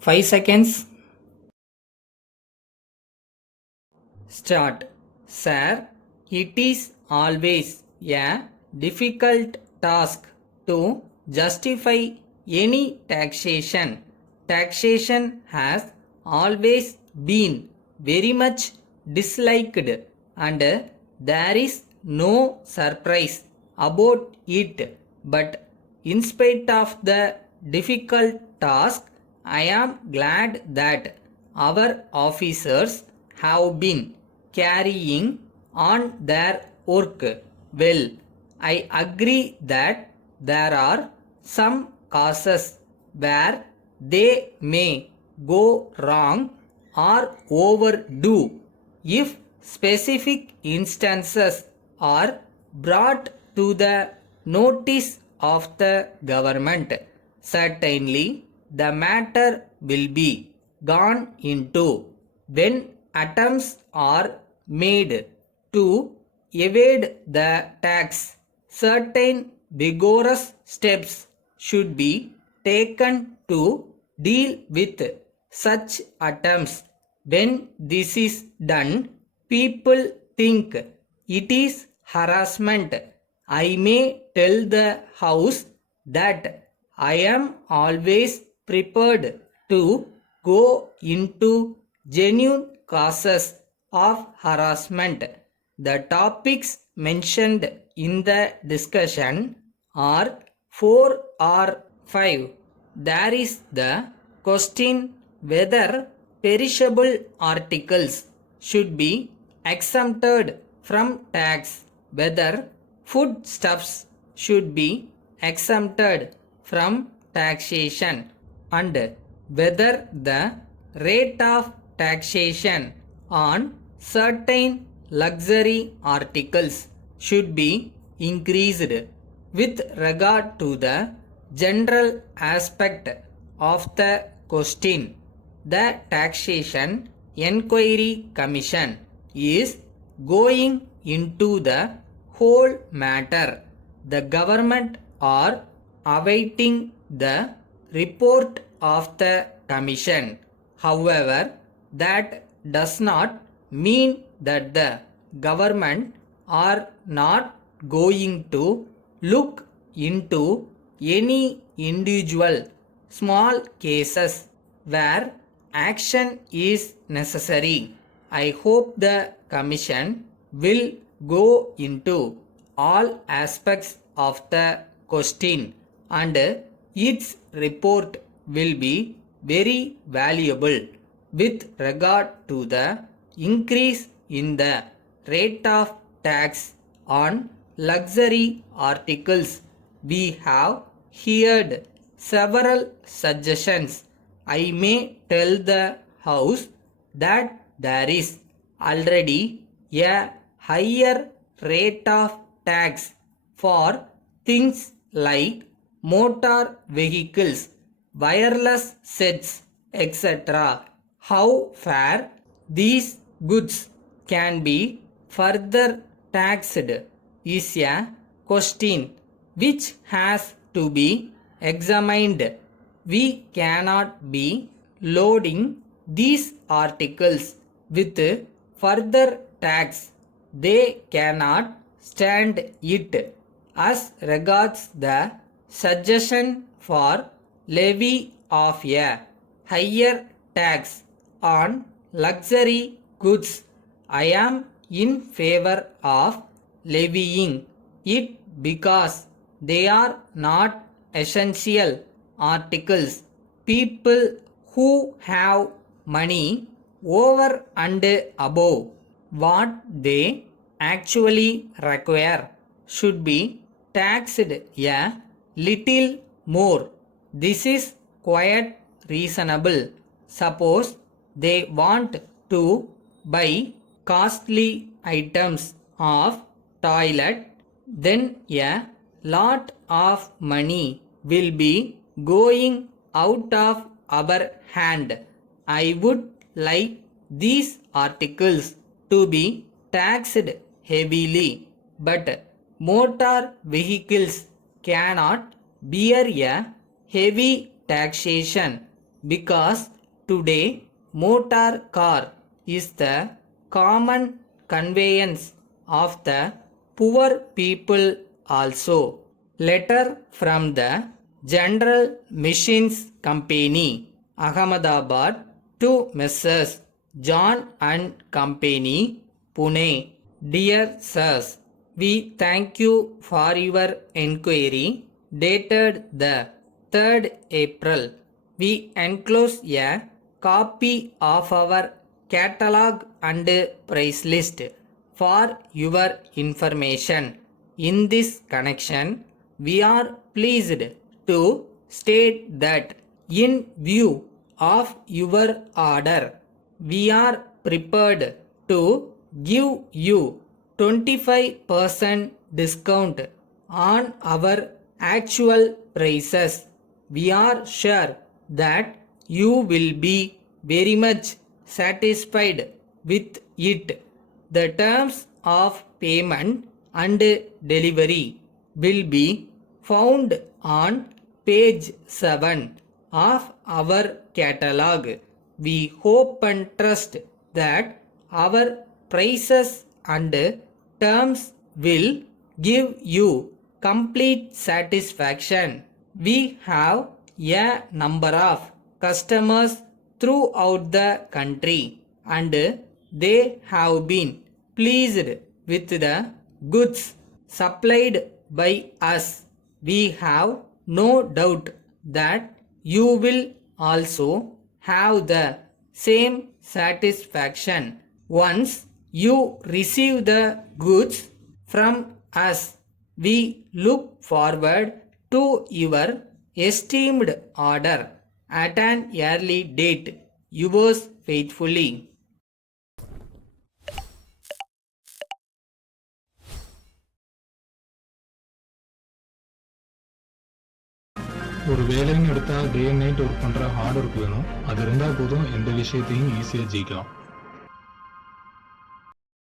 5 seconds. Start. Sir, it is always a difficult task to justify any taxation. Taxation has always been very much disliked, and there is no surprise about it. But in spite of the difficult task, I am glad that our officers have been carrying on their work well. I agree that there are some causes where they may go wrong or overdo. If specific instances are brought to the notice of the government, certainly the matter will be gone into. When attempts are made to evade the tax, certain vigorous steps should be taken to deal with such attempts. When this is done, people think it is harassment. I may tell the House that I am always prepared to go into genuine causes of harassment. The topics mentioned in the discussion are 4 or 5. There is the question whether perishable articles should be exempted from tax, whether foodstuffs should be exempted from taxation, and whether the rate of taxation on certain luxury articles should be increased. With regard to the general aspect of the question, the Taxation Enquiry Commission is going into the whole matter. The government are awaiting the report of the commission. However, that does not mean that the government are not going to look into any individual small cases where action is necessary. I hope the commission will go into all aspects of the question, and its report will be very valuable. With regard to the increase in the rate of tax on luxury articles, we have heard several suggestions. I may tell the House that there is already a higher rate of tax for things like motor vehicles, wireless sets, etc. How far these goods can be further taxed is a question which has to be examined. We cannot be loading these articles with further tax. They cannot stand it. As regards the suggestion for levy of a higher tax on luxury goods, I am in favor of levying it because they are not essential articles. People who have money over and above what they actually require should be taxed a little more. This is quite reasonable. Suppose they want to buy costly items of toilet, then a lot of money will be going out of our hand. I would like these articles to be taxed heavily, but motor vehicles cannot bear a heavy taxation. because today motor car is the common conveyance of the poor people also. Letter from the General Machines Company, Ahmedabad to Messrs. John and Company, Pune. Dear Sirs, we thank you for your enquiry dated the 3rd April. We enclose a copy of our catalog and price list for your information. In this connection, we are pleased to state that in view of your order, we are prepared to give you 25% discount on our actual prices. We are sure that you will be very much satisfied with it. The terms of payment and delivery will be found on page 7 of our catalog. We hope and trust that our prices and terms will give you complete satisfaction. We have a number of customers throughout the country and they have been pleased with the goods supplied by us. We have no doubt that you will also have the same satisfaction once you receive the goods from us. We look forward to your esteemed order at an early date. Yours faithfully. ஒரு வேலைன்னு எடுத்தால் day and night work பண்ணுற hard work வேணும். அது இருந்தால் போதும் எந்த விஷயத்தையும் ஈஸியாக ஜெயிக்கலாம்.